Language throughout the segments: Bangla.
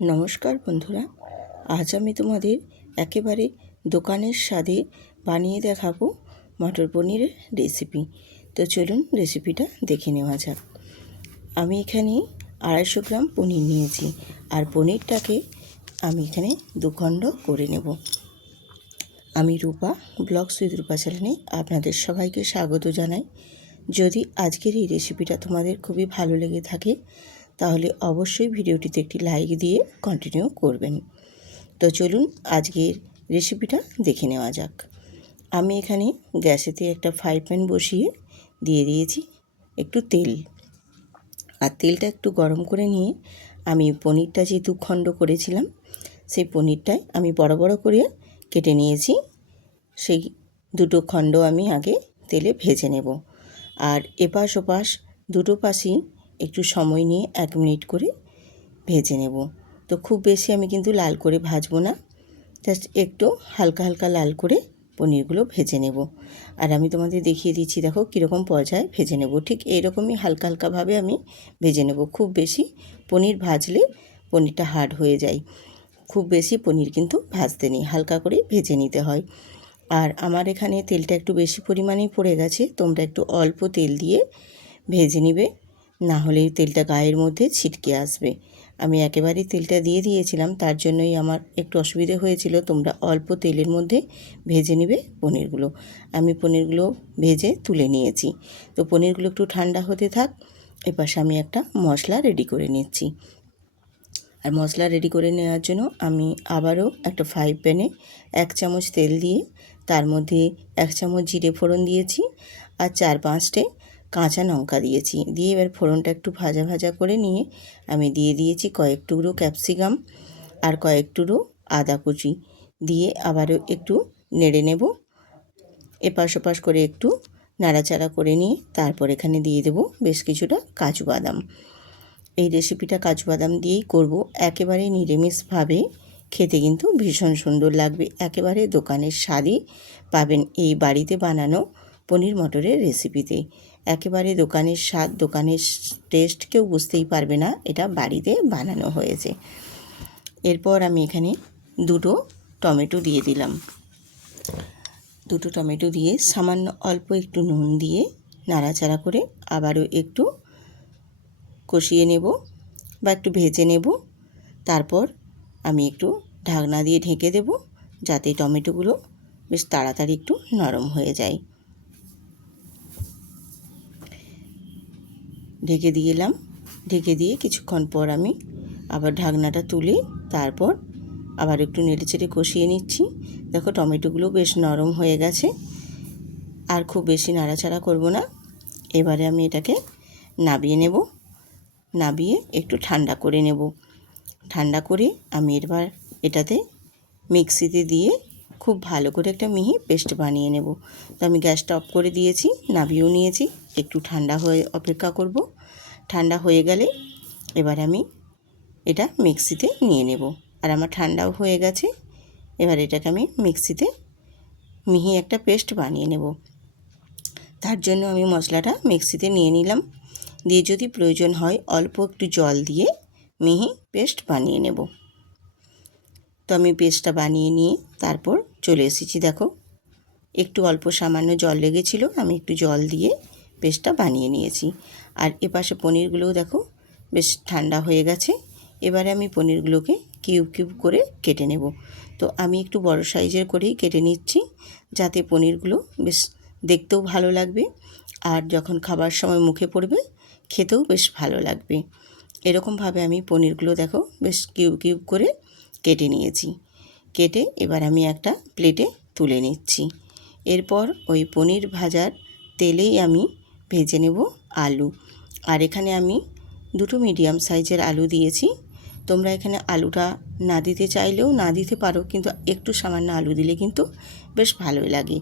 নমস্কার বন্ধুরা, আজ আমি তোমাদের একেবারে দোকানের স্বাদে বানিয়ে দেখাবো মটর পনিরের রেসিপি। তো চলুন রেসিপিটা দেখে নেওয়া যাক। আমি এখানে 250 গ্রাম পনির নিয়েছি, আর পনিরটাকে আমি এখানে দুখণ্ড করে নেব। আমি রূপা, ব্লগস উইথ রূপা চ্যানেলে আপনাদের সবাইকে স্বাগত জানাই। যদি আজকের এই রেসিপিটা তোমাদের খুবই ভালো লেগে থাকে তাহলে অবশ্যই ভিডিওটিতে একটি লাইক দিয়ে কন্টিনিউ করবেন। তো চলুন আজকের রেসিপিটা দেখে নেওয়া যাক। আমি এখানে গ্যাসেতে একটা ফ্রাই প্যান বসিয়ে দিয়ে দিয়েছি একটু তেল, আর তেলটা একটু গরম করে নিয়ে আমি পনিরটা যে দুখণ্ড করেছিলাম সেই পনিরটাই আমি বড় বড় করে কেটে নিয়েছি। সেই দুটো খণ্ড আমি আগে তেলে ভেজে নেব, আর এপাশ ওপাশ দুটো পাশই একটু সময় নিয়ে 1 মিনিট করে ভেজে নেব। তো খুব বেশি আমি কিন্তু লাল করে ভাজবো না, জাস্ট একটু হালকা হালকা লাল করে পনিরগুলো ভেজে নেব। আর আমি তোমাদের দেখিয়ে দিচ্ছি, দেখো কীরকম পর্যায়ে ভেজে নেব। ঠিক এইরকমই হালকা হালকাভাবে আমি ভেজে নেব। খুব বেশি পনির ভাজলে পনিরটা হার্ড হয়ে যায়। খুব বেশি পনির কিন্তু ভাজতে নেই, হালকা করে ভেজে নিতে হয়। আর আমার এখানে তেলটা একটু বেশি পরিমাণেই পড়ে গেছে, তোমরা একটু অল্প তেল দিয়ে ভেজে নিবে, না হলে তেলটা গায়ের মধ্যে ছিটকে আসবে। আমি একেবারেই তেলটা দিয়ে দিয়েছিলাম, তার জন্যই আমার একটু অসুবিধে হয়েছিল। তোমরা অল্প তেলের মধ্যে ভেজে নেবে পনিরগুলো। আমি পনিরগুলো ভেজে তুলে নিয়েছি। তো পনিরগুলো একটু ঠান্ডা হতে থাক, এপাশে আমি একটা মশলা রেডি করে নিচ্ছি। আর মশলা রেডি করে নেওয়ার জন্য আমি আবারও একটা ফ্রাই প্যানে 1 চামচ তেল দিয়ে তার মধ্যে 1 চামচ জিরে ফোড়ন দিয়েছি, আর 4-5টে কাঁচা লঙ্কা দিয়েছি। দিয়ে এবার ফোড়নটা একটু ভাজা ভাজা করে নিয়ে আমি দিয়ে দিয়েছি কয়েক টুকরো ক্যাপসিকাম আর কয়েক টুকরো আদা কুচি দিয়ে আবারও একটু নেড়ে নেব। এপাশ ওপাশ করে একটু নাড়াচাড়া করে নিয়ে তারপর এখানে দিয়ে দেব বেশ কিছুটা কাজু বাদাম। এই রেসিপিটা কাজু বাদাম দিয়েই করব, একেবারে নিরামিষভাবে খেতে কিন্তু ভীষণ সুন্দর লাগবে। একেবারে দোকানের স্বাদই পাবেন এই বাড়িতে বানানো পনির মটরের রেসিপিতে। একেবারে দোকানের স্বাদ, দোকানের টেস্ট কেউ বুঝতেই পারবে না এটা বাড়িতে বানানো হয়েছে। এরপর আমি এখানে 2টো টমেটো দিয়ে দিলাম। 2টো টমেটো দিয়ে সামান্য অল্প একটু নুন দিয়ে নাড়াচাড়া করে আবারও একটু কষিয়ে নেব বা একটু ভেজে নেব। তারপর আমি একটু ঢাকনা দিয়ে ঢেকে দেব, যাতে টমেটোগুলো বেশ তাড়াতাড়ি একটু নরম হয়ে যায়। ঢেকে দিলাম। ঢেকে দিয়ে কিছুক্ষণ পর আমি আবার ঢাকনাটা তুলে তারপর আবার একটু নেড়েচেড়ে কষিয়ে নিচ্ছি। দেখো টমেটোগুলো বেশ নরম হয়ে গেছে, আর খুব বেশি নাড়াচাড়া করব না। এবারে আমি এটাকে নাবিয়ে নেব। নাবিয়ে একটু ঠান্ডা করে নেব। ঠান্ডা করে আমি এবার এটাতে মিক্সিতে দিয়ে খুব ভালো করে একটা মিহি পেস্ট বানিয়ে নেব। তো আমি গ্যাসটা অফ করে দিয়েছি, নাবিয়েও নিয়েছি। একটু ঠান্ডা হয়ে অপেক্ষা করব। ঠান্ডা হয়ে গেলে এবার আমি এটা মিক্সিতে নিয়ে নেব। আর আমার ঠান্ডাও হয়ে গেছে। এবার এটাকে আমি মিক্সিতে মিহি একটা পেস্ট বানিয়ে নেব। তার জন্য আমি মশলাটা মিক্সিতে নিয়ে নিলাম। দিয়ে যদি প্রয়োজন হয় অল্প একটু জল দিয়ে মিহি পেস্ট বানিয়ে নেব। তো আমি পেস্টটা বানিয়ে নিয়ে তারপর চলে এসেছি। দেখো একটু অল্প সামান্য জল লেগেছিল, আমি একটু জল দিয়ে পেস্টটা বানিয়ে নিয়েছি। আর এপাশে পনিরগুলোও দেখো বেশ ঠান্ডা হয়ে গেছে। এবারে আমি পনিরগুলোকে কিউব কিউব করে কেটে নেব। তো আমি একটু বড় সাইজের করেই কেটে নিচ্ছি, যাতে পনিরগুলো বেশ দেখতেও ভালো লাগবে, আর যখন খাবার সময় মুখে পড়বে খেতেও বেশ ভালো লাগবে। এরকমভাবে আমি পনিরগুলো দেখো বেশ কিউব কিউব করে কেটে নিয়েছি। কেটে এবার আমি একটা প্লেটে তুলে নিচ্ছি। এরপর ওই পনির ভাজার তেলেই আমি ভেজে নেব আলু। আর এখানে আমি 2টো মিডিয়াম সাইজের আলু দিয়েছি। তোমরা এখানে আলুটা না দিতে চাইলেও না দিতে পারো, কিন্তু একটু সামান্য আলু দিলে কিন্তু বেশ ভালোই লাগে।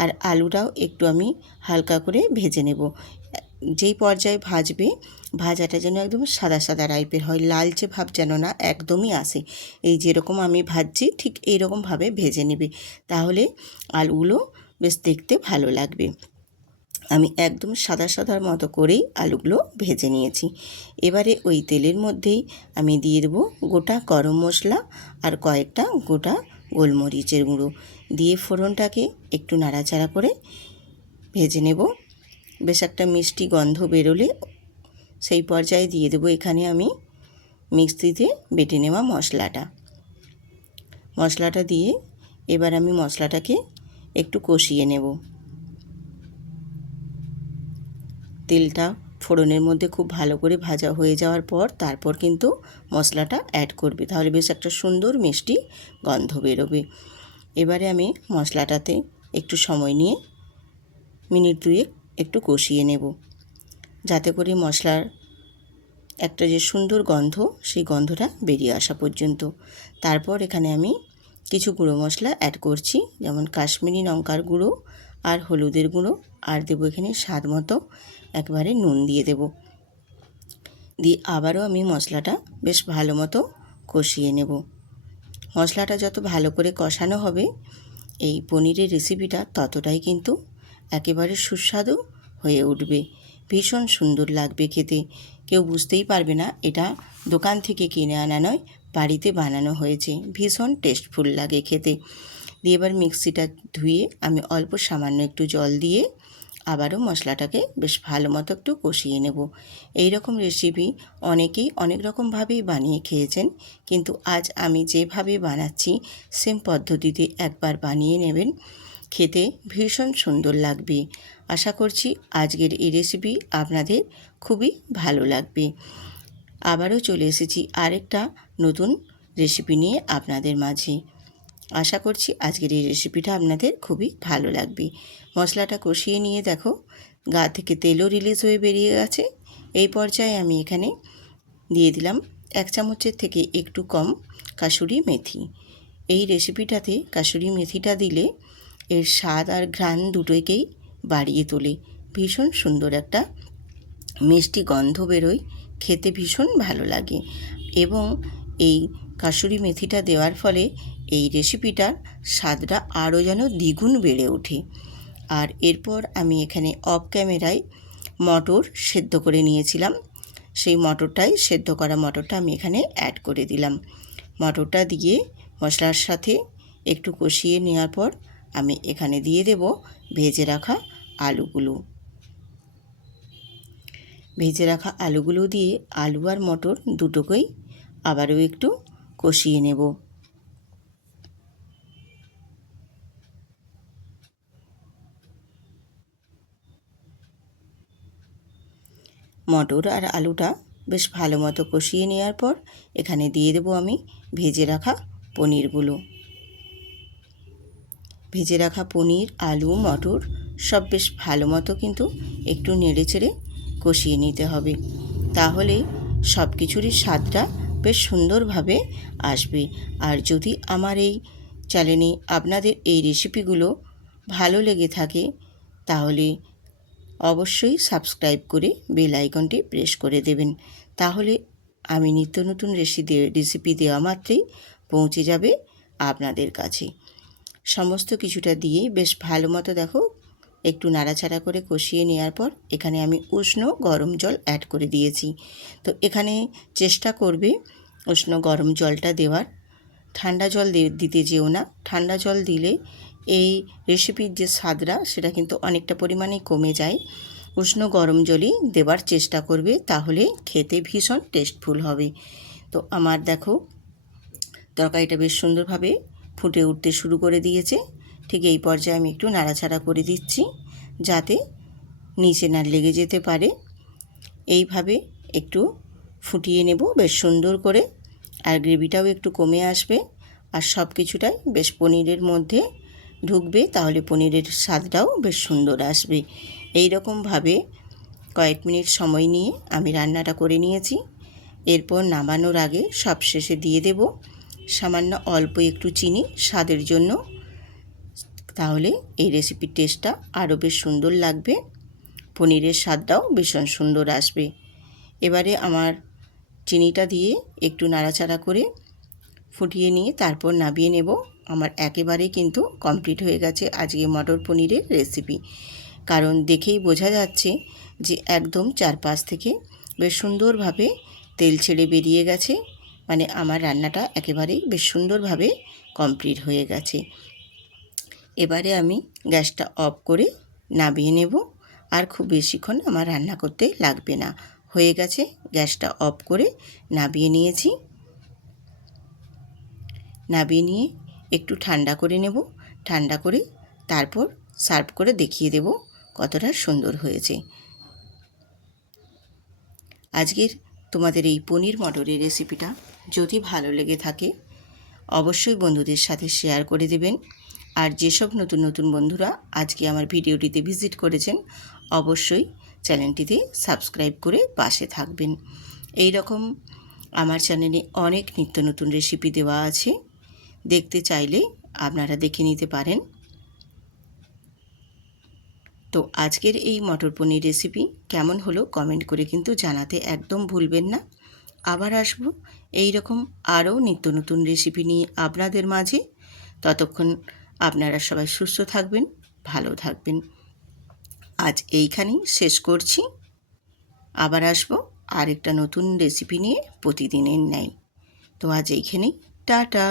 আর আলুটাও একটু আমি হালকা করে ভেজে নেব। যেই পর্যায়ে ভাজবে ভাজাটা যেন একদম সাদা সাদা টাইপের হয়, লালচে ভাব যেন না একদমই আসে। এই যেরকম আমি ভাজছি ঠিক এইরকমভাবে ভেজে নেবে, তাহলে আলুগুলো বেশ দেখতে ভালো লাগবে। আমি একদম সাদা সাদার মতো করেই আলুগুলো ভেজে নিয়েছি। এবারে ওই তেলের মধ্যেই আমি দিয়ে দেবো গোটা গরম মশলা আর কয়েকটা গোটা গোলমরিচের গুঁড়ো দিয়ে ফোড়নটাকে একটু নাড়াচাড়া করে ভেজে নেব। বেশ একটা মিষ্টি গন্ধ বেরোলে সেই পর্যায়ে দিয়ে দেবো এখানে আমি মিক্সিতে বেটে নেওয়া মশলাটা দিয়ে এবার আমি মশলাটাকে একটু কষিয়ে নেব। তেলটা ফোড়নের মধ্যে খুব ভালো করে ভাজা হয়ে যাওয়ার পর তারপর কিন্তু মশলাটা অ্যাড করবে, তাহলে বেশ একটা সুন্দর মিষ্টি গন্ধ বেরোবে। এবারে আমি মশলাটাতে একটু সময় নিয়ে মিনিট দুয়েক একটু কষিয়ে নেব, যাতে করে মশলার একটা যে সুন্দর গন্ধ সেই গন্ধটা বেরিয়ে আসা পর্যন্ত। তারপর এখানে আমি কিছু গুঁড়ো মশলা অ্যাড করছি, যেমন কাশ্মীরি লঙ্কার গুঁড়ো আর হলুদের গুঁড়ো, আর দেবো এখানে স্বাদ মতো একবারে নুন দিয়ে দেব। দিয়ে আবারও আমি মশলাটা বেশ ভালো মতো কষিয়ে নেব। মশলাটা যত ভালো করে কষানো হবে এই পনিরের রেসিপিটা ততটাই কিন্তু একেবারে সুস্বাদু হয়ে উঠবে, ভীষণ সুন্দর লাগবে খেতে। কেউ বুঝতেই পারবে না এটা দোকান থেকে কিনে আনা নয়, বাড়িতে বানানো হয়েছে। ভীষণ টেস্টফুল লাগে খেতে। দিয়ে এবার মিক্সিটা ধুয়ে আমি অল্প সামান্য একটু জল দিয়ে আবারও মশলাটাকে বেশ ভালো মতো একটু কষিয়ে নেব। এই রকম রেসিপি অনেকেই অনেক রকমভাবেই বানিয়ে খেয়েছেন, কিন্তু আজ আমি যেভাবে বানাচ্ছি সেম পদ্ধতিতে একবার বানিয়ে নেবেন, খেতে ভীষণ সুন্দর লাগবে। আশা করছি আজকের এই রেসিপি আপনাদের খুবই ভালো লাগবে। আবারও চলে এসেছি আরেকটা নতুন রেসিপি নিয়ে আপনাদের মাঝে। আশা করছি আজকের এই রেসিপিটা আপনাদের খুবই ভালো লাগবে। মশলাটা কষিয়ে নিয়ে দেখো গা থেকে তেলও রিলিজ হয়ে বেরিয়ে গেছে। এই পর্যায়ে আমি এখানে দিয়ে দিলাম 1 চামচের থেকে একটু কম কাসুরি মেথি। এই রেসিপিটাতে কাসুরি মেথিটা দিলে এর স্বাদ আর ঘ্রাণ দুটোকেই বাড়িয়ে তোলে। ভীষণ সুন্দর একটা মিষ্টি গন্ধ বেরোয়, খেতে ভীষণ ভালো লাগে। এবং এই কাসুরি মেথিটা দেওয়ার ফলে এই রেসিপিটার স্বাদটা আরও যেন দ্বিগুণ বেড়ে ওঠে। আর এরপর আমি এখানে অফ ক্যামেরায় মটর সেদ্ধ করে নিয়েছিলাম, সেই সেদ্ধ করা মটরটা আমি এখানে অ্যাড করে দিলাম। মটরটা দিয়ে মশলার সাথে একটু কষিয়ে নেওয়ার পর আমি এখানে দিয়ে দেব ভেজে রাখা আলুগুলো দিয়ে আলু আর মটর দুটোকেই আবারও একটু কষিয়ে নেব। মটর আর আলুটা বেশ ভালো মতো কষিয়ে নেওয়ার পর এখানে দিয়ে দেব আমি ভেজে রাখা পনির, আলু, মটর সব বেশ ভালো মতো কিন্তু একটু নেড়ে চেড়ে কষিয়ে নিতে হবে, তাহলে সব কিছুরই স্বাদটা বেশ সুন্দরভাবে আসবে। আর যদি আমার এই চ্যানেলে আপনাদের এই রেসিপিগুলো ভালো লেগে থাকে তাহলে অবশ্যই সাবস্ক্রাইব করে বেল আইকনটি প্রেস করে দেবেন, তাহলে আমি নিত্য নতুন রেসিপি দেওয়া মাত্রই পৌঁছে যাবে আপনাদের কাছে। সমস্ত কিছুটা দিয়ে বেশ ভালো মতো দেখো একটু নাড়াচাড়া করে কষিয়ে নেওয়ার পর এখানে আমি উষ্ণ গরম জল অ্যাড করে দিয়েছি। তো এখানে চেষ্টা করবে উষ্ণ গরম জলটা দেওয়ার, ঠান্ডা জল দিতে যেও না। ঠান্ডা জল দিলে এই রেসিপির যে স্বাদটা সেটা কিন্তু অনেকটা পরিমাণে কমে যায়। উষ্ণ গরম জলই দেওয়ার চেষ্টা করবে, তাহলে খেতে ভীষণ টেস্টফুল হবে। তো আমার দেখো তরকারিটা বেশ সুন্দরভাবে ফুটে উঠতে শুরু করে দিয়েছে। ঠিক এই পর্যায়ে আমি একটু নাড়াচাড়া করে দিচ্ছি যাতে নিচে না লেগে যেতে পারে। এইভাবে একটু ফুটিয়ে নেব বেশ সুন্দর করে, আর গ্রেভিটাও একটু কমে আসবে আর সব কিছুটাই বেশ পনিরের মধ্যে ঢুকবে, তাহলে পনিরের স্বাদটাও বেশ সুন্দর আসবে। এই রকমভাবে কয়েক মিনিট সময় নিয়ে আমি রান্নাটা করে নিয়েছি। এরপর নামানোর আগে সবশেষে দিয়ে দেব সামান্য অল্প একটু চিনি স্বাদের জন্য, তাহলে এই রেসিপির টেস্টটা আরও বেশ সুন্দর লাগবে, পনিরের স্বাদটাও ভীষণ সুন্দর আসবে। এবারে আমার চিনিটা দিয়ে একটু নাড়াচাড়া করে ফুটিয়ে নিয়ে তারপর নামিয়ে নেব। আমার একেবারেই কিন্তু কমপ্লিট হয়ে গেছে আজকে মটর পনিরের রেসিপি। কারণ দেখেই বোঝা যাচ্ছে যে একদম চারপাশ থেকে বেশ সুন্দরভাবে তেল ছেড়ে বেরিয়ে গেছে। মানে আমার রান্নাটা একেবারেই বেশ সুন্দরভাবে কমপ্লিট হয়ে গেছে। এবারে আমি গ্যাসটা অফ করে নামিয়ে নেব। আর খুব বেশিক্ষণ আমার রান্না করতে লাগবে না। হয়ে গেছে, গ্যাসটা অফ করে নামিয়ে নিয়েছি। নামিয়ে নিয়ে একটু ঠান্ডা করে নেব। ঠান্ডা করে তারপর সার্ভ করে দেখিয়ে দেব কতটা সুন্দর হয়েছে। আজকের তোমাদের এই পনির মটরের রেসিপিটা যদি ভালো লেগে থাকে অবশ্যই বন্ধুদের সাথে শেয়ার করে দেবেন। আর যেসব নতুন নতুন বন্ধুরা আজকে আমার ভিডিওটিতে ভিজিট করেছেন অবশ্যই চ্যানেলটিতে সাবস্ক্রাইব করে পাশে থাকবেন। এই রকম আমার চ্যানেলে অনেক নিত্য নতুন রেসিপি দেওয়া আছে, দেখতে চাইলে আপনারা দেখে নিতে পারেন। তো আজকের এই মটর পনির রেসিপি কেমন হলো কমেন্ট করে কিন্তু জানাতে একদম ভুলবেন না। আবার আসব এই রকম আরও নিত্য নতুন রেসিপি নিয়ে আপনাদের মাঝে। ততক্ষণ আপনারা সবাই সুস্থ থাকবেন, ভালো থাকবেন। আজ এইখানেই শেষ করছি। আবার আসব আরেকটা নতুন রেসিপি নিয়ে প্রতিদিনের ন্যায়। তো আজ এইখানেই টাটা।